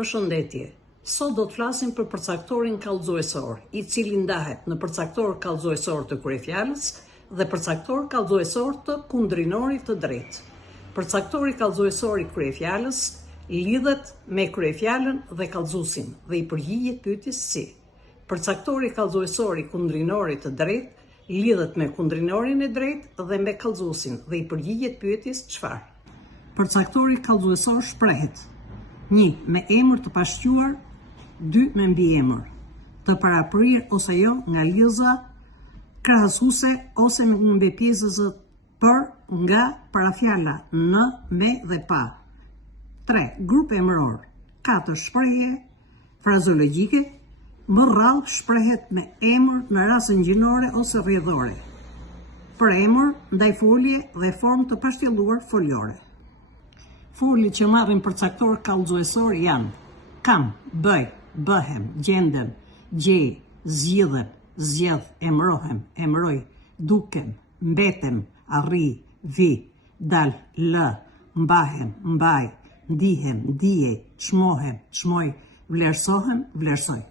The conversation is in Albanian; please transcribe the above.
Përshëndetje. Sot do të flasim për përcaktorin kallëzuesor, i cili ndahet në përcaktor kallëzuesor të kryefjalës dhe përcaktor kallëzuesor të kundrinorit të drejtë. Përcaktori kallëzuesor i kryefjalës lidhet me kryefjalën dhe kallëzuesin dhe i përgjigjet pyetjes si. Përcaktori kallëzuesor i kundrinorit të drejtë lidhet me kundrinorin e drejtë dhe me kallëzuesin dhe i përgjigjet pyetjes çfarë. Përcaktori kallëzuesor shprehet 1. Me emër të pashquar, 2. Me mbiemër, të paraprirë ose jo nga lidhza krahasuese ose me pjesëzë për, nga, parafjala në, me dhe pa. 3. Grup emëror. 4. Shprehje frazeologjike. Më rrallë shprehet me emër në raste gjinore ose rrjedhore. Për emër, ndaj folje dhe formë të pashtjelluar folore. Foljet që marrin përcaktor kallëzuesor janë kam, bëj, bëhem, gjendem, gjej, zgjidhem, zgjedh, emërohem, emëroj, dukem, mbetem, arri, vi, dal, lë, mbahem, mbaj, ndihem, ndijej, çmohem, çmoj, vlerësohem, vlerësoj.